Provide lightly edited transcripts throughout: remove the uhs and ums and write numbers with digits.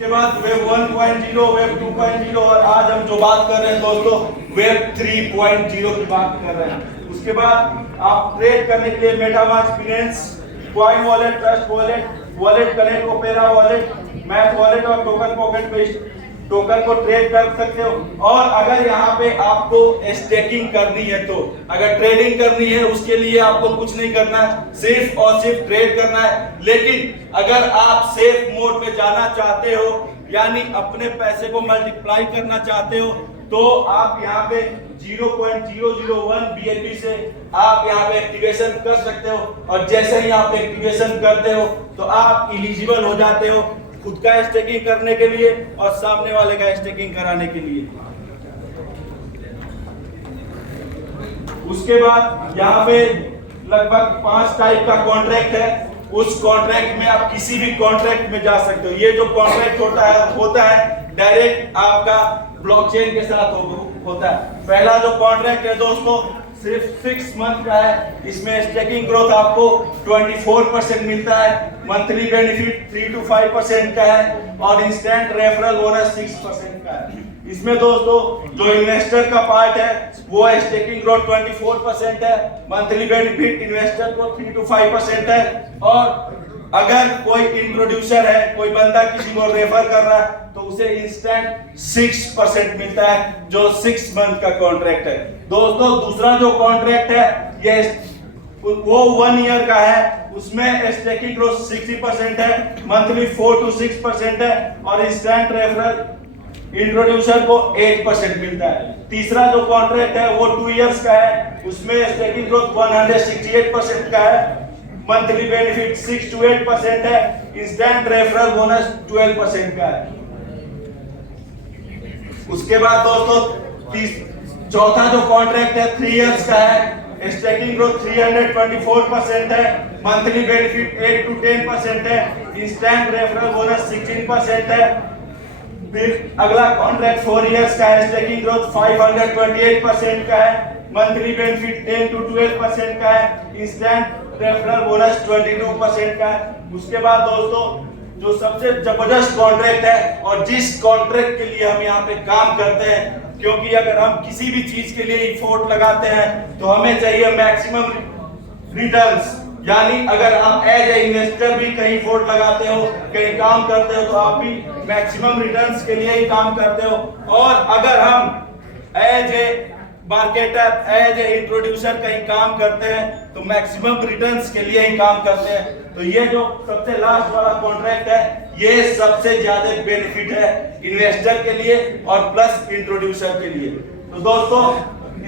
उसके बाद web 1.0, web 2.0 और आज हम जो बात कर रहे हैं दोस्तों वेब 3.0 की बात कर रहे हैं। उसके बाद आप ट्रेड करने के लिए MetaMask, Binance, coin wallet, trust wallet, wallet connect, opera wallet, math wallet और टोकन पॉकेट बेस्ड टोकन को ट्रेड कर सकते हो। और अगर यहाँ पे आपको स्टेकिंग करनी है तो अगर ट्रेडिंग करनी है उसके लिए आपको कुछ नहीं करना है, सिर्फ और सिर्फ ट्रेड करना है। लेकिन अगर आप सेफ मोड में जाना चाहते हो यानी अपने पैसे को मल्टीप्लाई करना चाहते हो तो आप यहाँ पे 0.001 BNB से आप यहाँ पे एक्टिवेशन कर सकते हो। और जैसे ही आप एक्टिवेशन करते हो तो आप एलिजिबल हो जाते हो खुद का स्टेकिंग करने के लिए और सामने वाले का स्टेकिंग कराने के लिए। उसके बाद यहाँ पे लगभग 5 टाइप का कॉन्ट्रैक्ट है। उस कॉन्ट्रैक्ट में आप किसी भी कॉन्ट्रैक्ट में जा सकते हो। ये जो कॉन्ट्रैक्ट होता है डायरेक्ट आपका ब्लॉकचेन के साथ होता है। पहला जो कॉन्ट्रैक्ट है दोस्तों सिर्फ 6 मंथ का है। इसमें स्टेकिंग ग्रोथ आपको 24% मिलता है, मंथली बेनिफिट 3 to 5% का है और इंस्टेंट रेफरल बोनस 6% का है। इसमें दोस्तों जो इन्वेस्टर का पार्ट है वो स्टेकिंग ग्रोथ 24% है, मंथली बेनिफिट इन्वेस्टर को 3 to 5% है और अगर कोई इंट्रोड्यूसर है, कोई बंदा किसी को रेफर कर रहा है तो उसे इंस्टेंट 6% मिलता है जो 6 मंथ का कॉन्ट्रैक्ट है। दोस्तों दूसरा जो कॉन्ट्रैक्ट है ये वो 1 ईयर का है। उसमें स्टेकिंग ग्रोथ 60% है, मंथली 4 to 6% है और इंस्टेंट रेफरल इंट्रोड्यूसर को 8% मिलता है। तीसरा जो कॉन्ट्रैक्ट है वो 2 इयर्स का है। उसमें स्टेकिंग ग्रोथ 168% का है, मंथली बेनिफिट 6 to 8% है, इंस्टेंट रेफरल बोनस 12% का है। उसके बाद दोस्तों चौथा जो कॉन्ट्रैक्ट है 3 इयर्स का है, स्टेकिंग ग्रोथ 324% है, मंथली बेनिफिट 8 to 10% है, इंस्टेंट रेफरल बोनस 16% है। फिर अगला कॉन्ट्रैक्ट 4 इयर्स का है, स्टेकिंग ग्रोथ 528% का है, मंथली बेनिफिट 10 to 12% का है, इंस्टेंट रेफरल बोनस 22% का है। उसके बाद दोस्तों जो सबसे जबरदस्त कॉन्ट्रैक्ट है और जिस कॉन्ट्रैक्ट के लिए हम यहाँ पे काम करते हैं, क्योंकि अगर हम किसी भी चीज के लिए एफर्ट लगाते हैं तो हमें चाहिए मैक्सिमम रिटर्न्स। यानी अगर आप एज ए इन्वेस्टर भी कहीं एफर्ट लगाते हो, कहीं काम करते हो तो आप भी मैक्सिमम रिटर्न्स के लिए ही काम करते हो। और अगर हम as a marketer, as a introducer कहीं काम करते हैं तो मैक्सिमम रिटर्न्स के लिए ही काम करते हैं। तो ये जो सबसे लास्ट वाला कॉन्ट्रैक्ट है ये सबसे ज्यादा बेनिफिट है इन्वेस्टर के लिए और प्लस इंट्रोड्यूसर के लिए। तो दोस्तों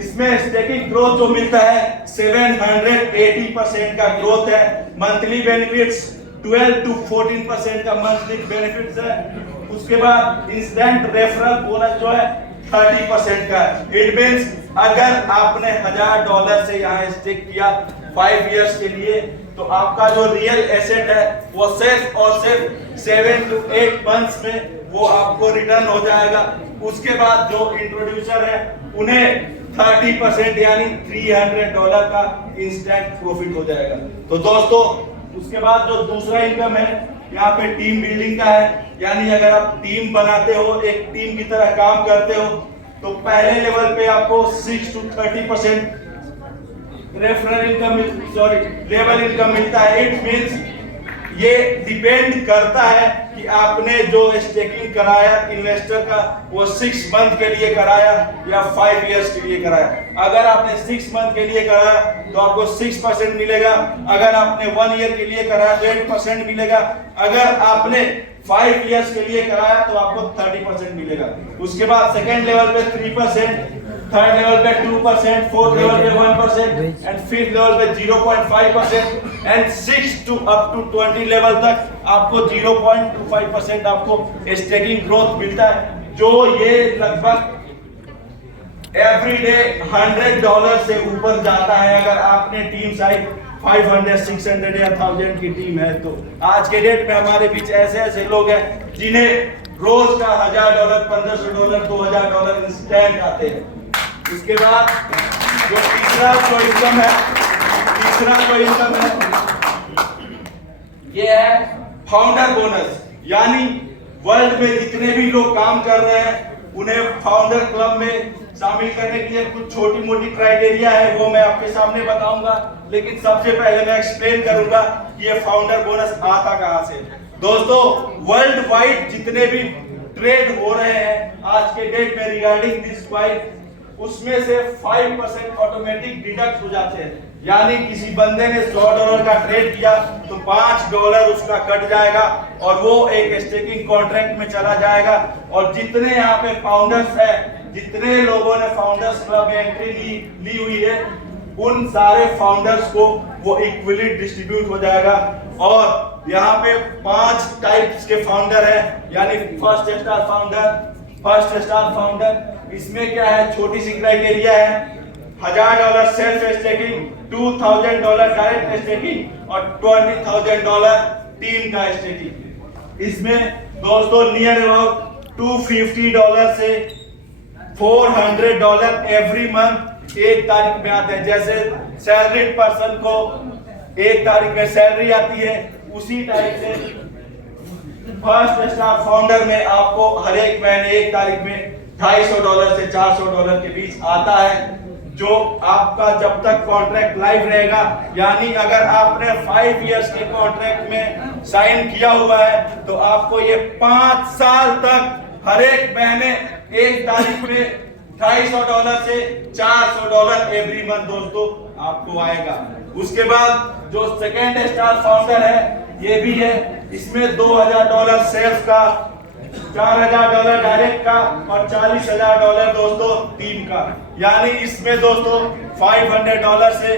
इसमें स्टेकिंग ग्रोथ जो मिलता है 780% का ग्रोथ है, मंथली बेनिफिट्स 12 to 14% का मंथली बेनिफिट्स है। उसके बाद इंस्टेंट रेफरल बोनस जो है 30% का है। इट मींस अगर आपने $1000 से यहाँ स्टेक किया 5 इयर्स के लिए तो आपका जो रियल एसेट है वो सिर्फ और सिर्फ 7 to 8 मंथ्स में वो आपको रिटर्न हो जाएगा। उसके बाद जो इंट्रोड्यूसर है उन्हें 30% यानी $300 का इंस्टेंट प्रॉफिट हो जाएगा। तो दोस्तों उसके बाद जो दूसरा इनकम है यहाँ पे टीम बिल्डिंग का है। यानी अगर आप टीम बनाते हो, एक टीम की तरह काम करते हो तो पहले लेवल पे आपको 6 to 30% referral income level income मिलता है। इट मींस ये डिपेंड करता है कि आपने जो स्टेकिंग कराया इन्वेस्टर का वो 6 मंथ के लिए कराया या 5 इयर्स के लिए कराया। अगर आपने 6 मंथ के लिए कराया तो आपको 6% मिलेगा, अगर आपने 1 ईयर के लिए कराया तो 8% मिलेगा, अगर आपने 5 इयर्स के लिए कराया तो आपको 30% मिलेगा। उसके बाद सेकेंड लेवल पे 3%, थर्ड लेवल पे 2%, फोर्थ लेवल पे 1% एंड फिफ्थ लेवल पे 0.5% and 6 to up to 20 level तक आपको 0.25% आपको स्टेकिंग ग्रोथ मिलता है, जो ये लगभग एवरीडे $100 से ऊपर जाता है। अगर आपने टीम साइज 500, 600 या 1000 की टीम है तो आज के डेट में हमारे बीच ऐसे ऐसे लोग हैं जिन्हें रोज का $1000, $1500, $2000 इंस्टेंट आते हैं। उसके बाद जो तीसरा कोई इनकम है ये है फाउंडर बोनस। यानी वर्ल्ड में जितने भी लोग काम कर रहे हैं उन्हें फाउंडर क्लब में शामिल करने के लिए कुछ छोटी मोटी क्राइटेरिया है, वो मैं आपके सामने बताऊंगा। लेकिन सबसे पहले मैं एक्सप्लेन करूंगा कि ये फाउंडर बोनस आता कहां से। दोस्तों, वर्ल्ड वाइड जितने भी ट्रेड हो रहे हैं आज के डेट में रिगार्डिंग दिस क्वाइन, उसमें से 5% ऑटोमेटिक डिडक्ट हो जाते हैं। यानी किसी बंदे ने $100 का ट्रेड किया तो $5 उसका कट जाएगा और वो एक स्टेकिंग कॉन्ट्रैक्ट में चला जाएगा। और जितने यहाँ पे फाउंडर्स है, जितने लोगों ने फाउंडर्स क्लब में एंट्री ली हुई है, उन सारे फाउंडर्स को वो इक्वली डिस्ट्रीब्यूट हो जाएगा। और यहाँ पे 5 टाइप्स के फाउंडर है, यानी फर्स्ट स्टार फाउंडर। इसमें क्या है, छोटी सी क्राइटेरिया है, $1000 सेल्फ स्टेकिंग, $2000 डायरेक्ट स्टेकिंग और $20,000 टीम का स्टेकिंग। इसमें दोस्तों नियर अबाउट $250 से $400 एवरी मंथ एक तारीख में आते हैं। जैसे सैलरीड पर्सन को एक तारीख में सैलरी आती है, उसी टाइप से फर्स्ट स्टार फाउंडर में आपको हर एक महीने एक तारीख में $250 से $400 के बीच आता है, जो आपका जब तक कॉन्ट्रैक्ट लाइव रहेगा। यानी अगर आपने 5 इयर्स के कॉन्ट्रैक्ट में साइन किया हुआ है तो आपको ये 5 साल तक हर एक महीने एक तारीख में $250 से $400 एवरी मंथ दोस्तों आपको आएगा। उसके बाद जो सेकेंड स्टार फाउंडर है, ये भी है, इसमें $2000 सेल्फ का, $4000 डायरेक्ट का और $40,000 दोस्तों टीम का। यानी इसमें दोस्तों $500 से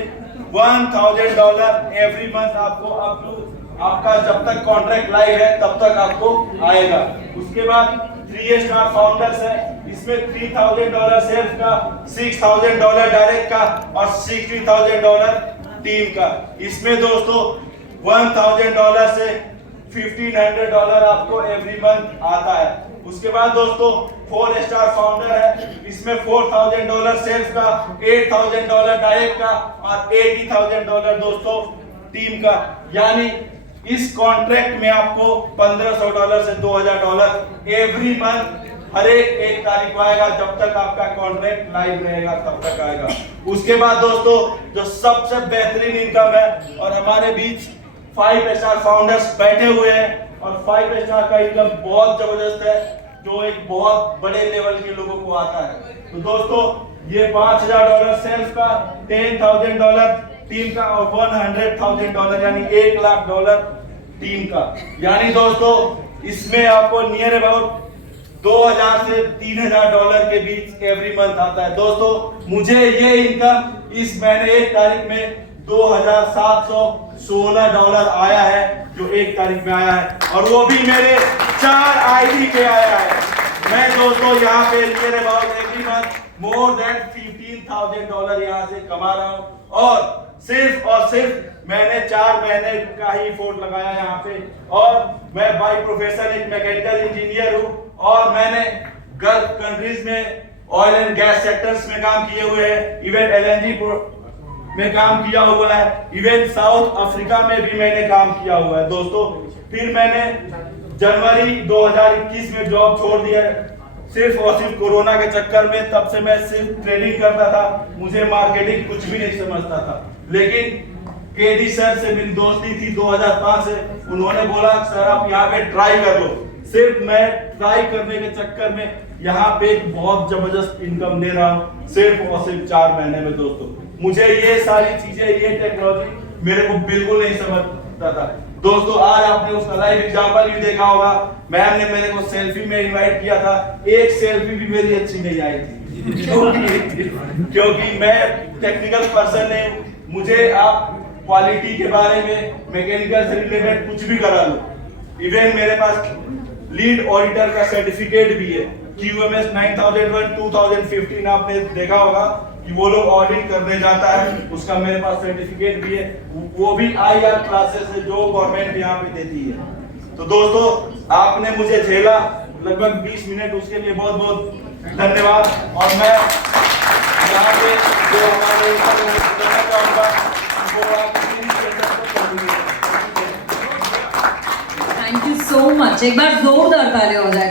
$1000 एवरी मंथ आपको आपका जब तक कॉन्ट्रैक्ट लाइव है तब तक आपको आएगा। उसके बाद 3 स्टार फाउंडर्स है, इसमें $3000 सेल्फ का, $6000 डायरेक्ट का और $60,000 टीम का। इसमें दोस्तों $1000 से $1500 आपको एवरी मंथ आता है। उसके बाद दोस्तों 4 स्टार फाउंडर है, इसमें $4000 सेल्फ का, $8000 डायरेक्ट का और $80,000 दोस्तों टीम का। यानी इस कॉन्ट्रैक्ट में आपको $1500 से $2000 एवरी मंथ हर एक तारीख को आएगा, जब तक आपका कॉन्ट्रैक्ट लाइव रहेगा तब तक आएगा। उसके बाद दोस्तों जो सबसे बेहतरीन इनकम है, और हमारे बीच 5 स्टार फाउंडर्स बैठे हुए हैं और 5 स्टार का इनकम बहुत जबरदस्त है, जो एक बहुत बड़े लेवल के लोगों को आता है। तो दोस्तों ये $5000 सेल्फ का, $10,000 टीम का और $100,000 यानी $1,00,000 टीम का। यानी दोस्तों इसमें आपको नियर अबाउट $2000 से $3000 के बीच एवरी मंथ आता है। दोस्तों मुझे ये इनकम इस महीने 1 तारीख में $2716 आया है, जो 1 तारीख में आया है, और वो भी मेरे 4 आईडी पे आया है। मैं दोस्तों यहाँ पे near about every month more than $15,000 यहाँ से कमा रहा हूँ। और सिर्फ मैंने 4 महीने का ही एफर्ट लगाया यहाँ पे, और मैं बाय प्रोफेशन एक मैकेनिकल इंजीनियर हूँ, और मैंने गल्फ कंट्रीज में ऑयल एंड गैस सेक्टर्स में काम किए हुए हैं, इवन LNG में काम किया हुआ है, इवन साउथ अफ्रीका में भी मैंने काम किया हुआ है दोस्तों। फिर मैंने जनवरी 2021 में जॉब छोड़ दिया सिर्फ और सिर्फ कोरोना के चक्कर में। तब से मैं सिर्फ ट्रेडिंग करता था, मुझे मार्केटिंग कुछ भी नहीं समझता था। लेकिन केडी सर से मेरी दोस्ती थी 2005 से, उन्होंने बोला सर आप यहाँ पे ट्राई कर लो। सिर्फ मैं ट्राई करने के चक्कर में यहाँ पे एक बहुत जबरदस्त इनकम ले रहा हूँ, सिर्फ और सिर्फ 4 महीने में दोस्तों। मुझे ये सारी चीजें, ये टेक्नोलॉजी मेरे को बिल्कुल नहीं समझता था दोस्तों। आज आपने उसका लाइव एग्जांपल भी देखा होगा, मैम ने मेरे को सेल्फी में इनवाइट किया था, एक सेल्फी भी मेरी अच्छी नहीं आई थी क्योंकि मैं टेक्निकल पर्सन नहीं हूँ। मुझे आप क्वालिटी के बारे में, मैकेनिकल से रिलेटेड कुछ भी करा लो। इवन मेरे पास लीड ऑडिटर का सर्टिफिकेट भी है, QMS 9001 2015 आपने देखा होगा कि वो लोग ऑडिट करने जाता है, उसका मेरे पास सर्टिफिकेट भी है, वो भी IR क्लासेस है जो गवर्नमेंट यहाँ पे देती है। तो दोस्तों आपने मुझे झेला लगभग 20 मिनट, उसके लिए बहुत बहुत धन्यवाद। और मैं यहाँ पे जो हमारे चाहूँगा वो आप थैंक यू so much. एक बार जोरदार तालियां हो जाए